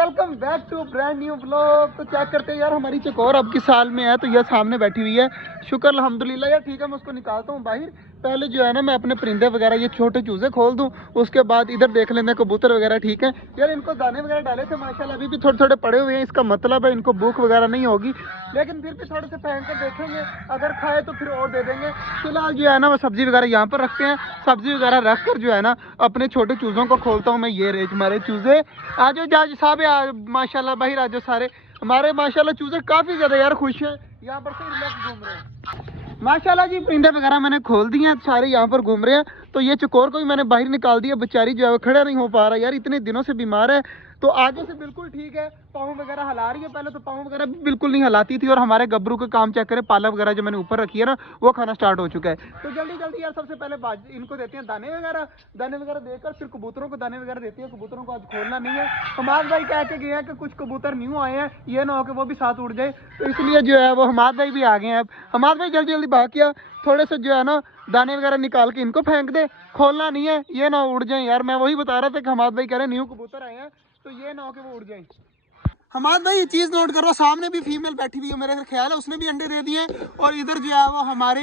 Welcome back to brand new blog. तो check करते हैं यार, हमारी चकोर अब की साल में है तो यह सामने बैठी हुई है। शुक्र अल्हम्दुलिल्लाह यार। ठीक है, मैं उसको निकालता हूँ बाहर। पहले जो है ना, मैं अपने परिंदे वगैरह ये छोटे चूजे खोल दूँ, उसके बाद इधर देख लेंगे कबूतर वगैरह। ठीक है यार, इनको दाने वगैरह डाले थे माशाल्लाह, अभी भी थोड़े थोड़े पड़े हुए हैं। इसका मतलब है इनको भूख वगैरह नहीं होगी, लेकिन फिर भी थोड़े से फेंक कर देखेंगे, अगर खाए तो फिर और दे देंगे। फिलहाल जो है ना, वो सब्जी वगैरह यहाँ पर रखते हैं। सब्जी वगैरह रख कर जो है ना, अपने छोटे चूज़ों को खोलता हूँ मैं। ये रेज हमारे चूज़े, आज जाज साहब माशाल्लाह बाहर आ जाओ सारे। हमारे माशाल्लाह चूज़े काफ़ी ज़्यादा यार खुश हैं, यहाँ पर से रिलैक्स घूम रहे हैं माशाल्लाह जी। परिंदे वगैरह मैंने खोल दिए हैं, सारे यहाँ पर घूम रहे हैं। तो ये चकोर को भी मैंने बाहर निकाल दिया, बेचारी जो है वो खड़ा नहीं हो पा रहा यार, इतने दिनों से बीमार है। तो आगे से बिल्कुल ठीक है, पाँव वगैरह हिला रही है। पहले तो पाँव वगैरह बिल्कुल नहीं हिलाती थी। और हमारे गब्रू का काम चेक करें, पालक वगैरह जो मैंने ऊपर रखी है ना, वो खाना स्टार्ट हो चुका है। तो जल्दी जल्दी यार, सबसे पहले इनको देते हैं दाने वगैरह देकर फिर कबूतरों को दाने वगैरह देते हैं। कबूतरों को आज खोलना नहीं है। हमाद भाई कह के गए हैं कि कुछ कबूतर न्यू आए हैं, ये ना हो कि वो भी साथ उड़ जाए, तो इसलिए जो है वो हमाद भाई भी आ गए हैं। अब हमाद भाई जल्दी जल्दी भाग किया, थोड़े से जो है ना दाने वगैरह निकाल के इनको फेंक दे। खोलना नहीं है, ये ना उड़ जाए यार। मैं वही बता रहा था कि हमाद भाई कह रहे हैं न्यू कबूतर आए हैं, तो ये ना हो कि वो उड़ जाए। हमाद भाई ये चीज़ नोट करो, सामने भी फीमेल बैठी हुई है, मेरे ख्याल है उसने भी अंडे दे दिए हैं। और इधर जो है वो हमारे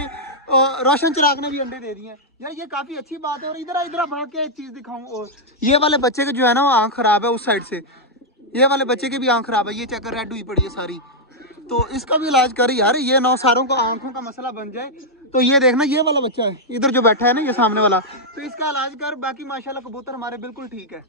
रोशन चिराग ने भी अंडे दे दिए हैं यार, ये काफ़ी अच्छी बात है। और इधर भाग के एक चीज़ दिखाऊं, और ये वाले बच्चे के जो है ना वो आँख खराब है उस साइड से। ये वाले बच्चे की भी आँख खराब है, ये चेक रेड हुई पड़ी है सारी। तो इसका भी इलाज कर यार, ये नौ सारों को आंखों का मसला बन जाए। तो ये देखना, ये वाला बच्चा है इधर जो बैठा है ना, ये सामने वाला, तो इसका इलाज कर। बाकी माशाल्लाह कबूतर हमारे बिल्कुल ठीक है।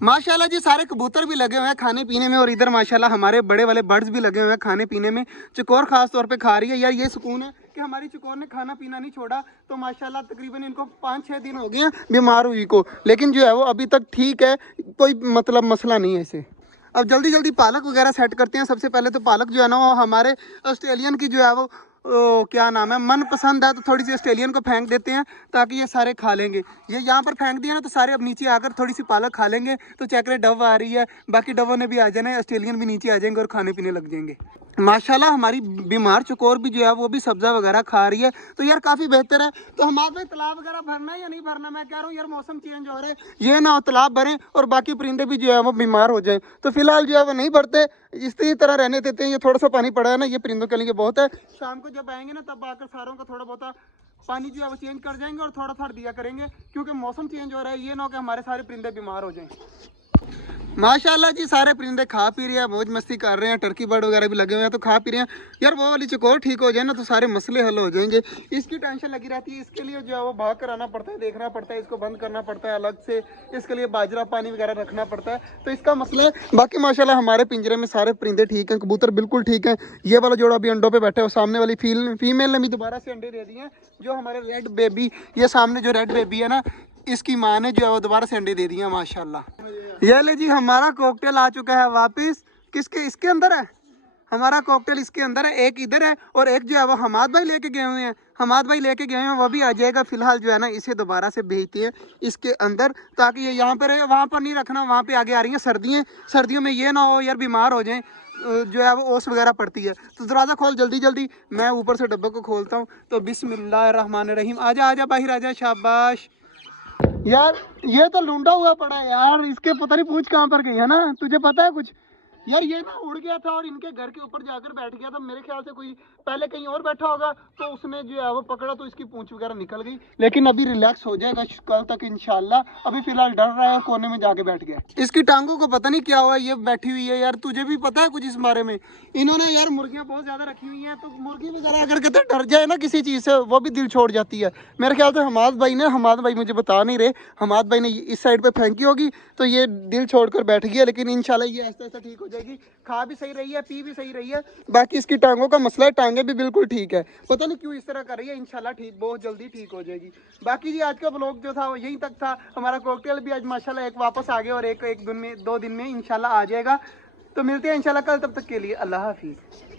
माशाल्लाह जी, सारे कबूतर भी लगे हुए हैं खाने पीने में, और इधर माशाल्लाह हमारे बड़े वाले बर्ड्स भी लगे हुए हैं खाने पीने में। चकोर खास तौर पे खा रही है यार, ये सुकून है कि हमारी चकोर ने खाना पीना नहीं छोड़ा। तो माशाल्लाह तकरीबन इनको 5-6 दिन हो गए हैं बीमार हुई को, लेकिन जो है वो अभी तक ठीक है, कोई मतलब मसला नहीं है इसे। अब जल्दी जल्दी पालक वगैरह सेट करते हैं। सबसे पहले तो पालक जो है ना, वो हमारे ऑस्ट्रेलियन की जो है वो क्या नाम है, मन पसंद है, तो थोड़ी सी ऑस्ट्रेलियन को फेंक देते हैं ताकि ये सारे खा लेंगे। ये यहाँ पर फेंक दिया ना, तो सारे अब नीचे आकर थोड़ी सी पालक खा लेंगे। तो चेक करें, डव आ रही है, बाकी डवों ने भी आ जाना है, ऑस्ट्रेलियन भी नीचे आ जाएंगे और खाने पीने लग जाएंगे। माशाल्लाह हमारी बीमार चकोर भी जो है वो भी सब्जा वगैरह खा रही है, तो यार काफ़ी बेहतर है। तो हमारे भाई तालाब वगैरह भरना है या नहीं भरना? मैं कह रहा हूँ यार, मौसम चेंज हो रहा है, ये ना हो तालाब भरें और बाकी परिंदे भी जो है वो बीमार हो जाए। तो फिलहाल जो है वो नहीं भरते, इसी तरह रहने देते हैं। ये थोड़ा सा पानी पड़ा है ना, ये परिंदों के लिए बहुत है। शाम को जब आएंगे ना, तब आकर सारों का थोड़ा बहुत पानी जो है वो चेंज कर जाएंगे और थोड़ा थोड़ा दिया करेंगे, क्योंकि मौसम चेंज हो रहा है, ये ना हो कि हमारे सारे परिंदे बीमार हो जाएं। माशाल्लाह जी, सारे परिंदे खा पी रहे हैं, मौज मस्ती कर रहे हैं, टर्की बर्ड वगैरह भी लगे हुए हैं, तो खा पी रहे हैं यार। वो वाली चकोर ठीक हो जाए ना, तो सारे मसले हल हो जाएंगे। इसकी टेंशन लगी रहती है, इसके लिए जो है वो भाग कर आना पड़ता है, देखना पड़ता है, इसको बंद करना पड़ता है अलग से, इसके लिए बाजरा पानी वगैरह रखना पड़ता है, तो इसका मसला है। बाकी माशाल्लाह हमारे पिंजरे में सारे परिंदे ठीक हैं, कबूतर बिल्कुल ठीक हैं। ये वाला जोड़ा अभी अंडों पर बैठा है, सामने वाली फीमेल ने भी दोबारा से अंडे दे दिए हैं। जो हमारे रेड बेबी, ये सामने जो रेड बेबी है ना, इसकी माँ ने जो है वो दोबारा से अंडे दे दिए हैं माशाल्लाह। ये ले जी, हमारा कॉकटेल आ चुका है वापस। किसके? इसके अंदर है हमारा कॉकटेल, इसके अंदर है, एक इधर है और एक जो है वो हमाद भाई लेके गए हुए हैं। हमाद भाई लेके गए हैं, वो भी आ जाएगा। फिलहाल जो है ना, इसे दोबारा से भेजते हैं इसके अंदर, ताकि ये यहाँ पर है, वहाँ पर नहीं रखना, वहाँ पे आगे आ रही हैं सर्दियाँ। सर्दियों में ये ना हो यार बीमार हो जाएं, जो है वो ओस वगैरह पड़ती है। तो दरवाज़ा खोल जल्दी जल्दी, मैं ऊपर से डब्बे को खोलता हूँ। तो बिस्मिल्लाहिर्रहमानिर्रहीम, आजा आजा बाहर आजा, शाबाश। यार ये तो लूंडा हुआ पड़ा है यार, इसके पता नहीं पूंछ कहाँ पर गई है ना, तुझे पता है कुछ? यार ये ना उड़ गया था और इनके घर के ऊपर जाकर बैठ गया था, मेरे ख्याल से कोई पहले कहीं और बैठा होगा तो उसने जो है वो पकड़ा तो इसकी पूंछ वगैरह निकल गई। लेकिन अभी रिलैक्स हो जाएगा कल तक इंशाल्लाह। अभी फिलहाल डर रहा है और कोने में जाके बैठ गया। इसकी टांगों को पता नहीं क्या हुआ, ये बैठी हुई है यार, तुझे भी पता है कुछ इस बारे में? इन्होंने यार मुर्गियां बहुत ज्यादा रखी हुई हैं, तो मुर्गी वगैरह अगर कहते डर जाए ना किसी चीज से वो भी दिल छोड़ जाती है। मेरे ख्याल से हमाद भाई मुझे बता नहीं रहे, हमाद भाई ने इस साइड पे फेंकी होगी तो ये दिल छोड़कर बैठ गई है। लेकिन इंशाल्लाह ये ऐसा ऐसा ठीक हो जाएगी, खा भी सही रही है, पी भी सही रही है। बाकी इसकी टांगों का मसला है, टांगे भी बिल्कुल ठीक है, पता नहीं क्यों इस तरह कर रही है। इंशाल्लाह ठीक, बहुत जल्दी ठीक हो जाएगी। बाकी जी आज का ब्लॉग जो था वो यहीं तक था। हमारा कॉकटेल भी आज माशाल्लाह एक वापस आ गया और एक एक दिन में 2 दिन में इंशाल्लाह आ जाएगा। तो मिलते हैं इंशाल्लाह कल, तब तक के लिए अल्लाह हाफिज़।